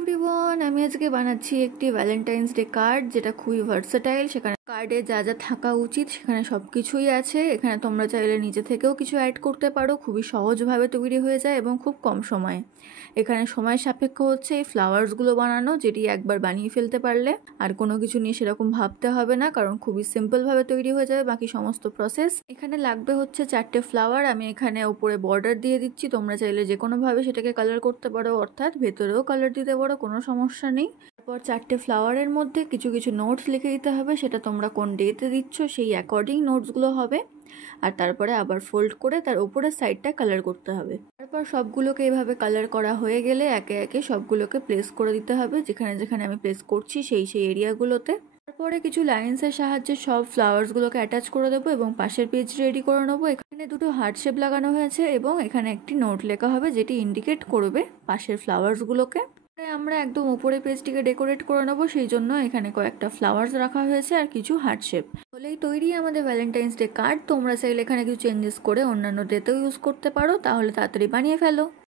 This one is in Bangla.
এভরিওয়ান, আমি আজকে বানাচ্ছি একটি ভ্যালেন্টাইন্স ডে কার্ড যেটা খুবই ভার্সেটাইল। সেখানে কার্ডে যা যা থাকা উচিত সেখানে সব কিছুই আছে। এখানে তোমরা চাইলে নিজে থেকেও কিছু অ্যাড করতে পারো। খুবই সহজভাবে তৈরি হয়ে যায় এবং খুব কম সময়ে। এখানে সময় সাপেক্ষ হচ্ছে এই ফ্লাওয়ার্সগুলো বানানো, যেটি একবার বানিয়ে ফেলতে পারলে আর কোনো কিছু নিয়ে সেরকম ভাবতে হবে না, কারণ খুবই সিম্পলভাবে তৈরি হয়ে যাবে বাকি সমস্ত প্রসেস। এখানে লাগবে হচ্ছে 4টে ফ্লাওয়ার। আমি এখানে উপরে বর্ডার দিয়ে দিচ্ছি, তোমরা চাইলে যে কোনোভাবে সেটাকে কালার করতে পারো, অর্থাৎ ভেতরেও কালার দিতে পারো, কোনো সমস্যা নেই। তারপর 4টে ফ্লাওয়ারের মধ্যে কিছু কিছু নোটস লিখে দিতে হবে, সেটা তোমরা কোন ডেতে দিচ্ছ সেই অ্যাকর্ডিং নোটসগুলো হবে। আর তারপরে আবার ফোল্ড করে তার উপরের সাইডটা কালার করতে হবে। তারপর সবগুলোকে এভাবে কালার করা হয়ে গেলে একে একে সবগুলোকে প্লেস করে দিতে হবে, যেখানে যেখানে আমি প্লেস করছি সেই এরিয়াগুলোতে। তারপরে কিছু লাইন্সের সাহায্যে সব ফ্লাওয়ার্সগুলোকে অ্যাটাচ করে দেবো এবং পাশের পেজ রেডি করে নেবো। এখানে দুটো হার্ট শেপ লাগানো হয়েছে এবং এখানে একটি নোট লেখা হবে যেটি ইন্ডিকেট করবে পাশের ফ্লাওয়ার্সগুলোকে। আমরা একদম উপরে পেজটিকে ডেকোরেট করে নেবো, সেই জন্য এখানে কয়েকটা ফ্লাওয়ার্স রাখা হয়েছে আর কিছু হার্ট শেপ। হলেই তৈরি আমাদের ভ্যালেন্টাইন্স ডে কার্ড। তোমরা চাইলে এখানে কিছু চেঞ্জেস করে অন্যান্য ডেতেও ইউজ করতে পারো, তাহলে তাড়াতাড়ি বানিয়ে ফেলো।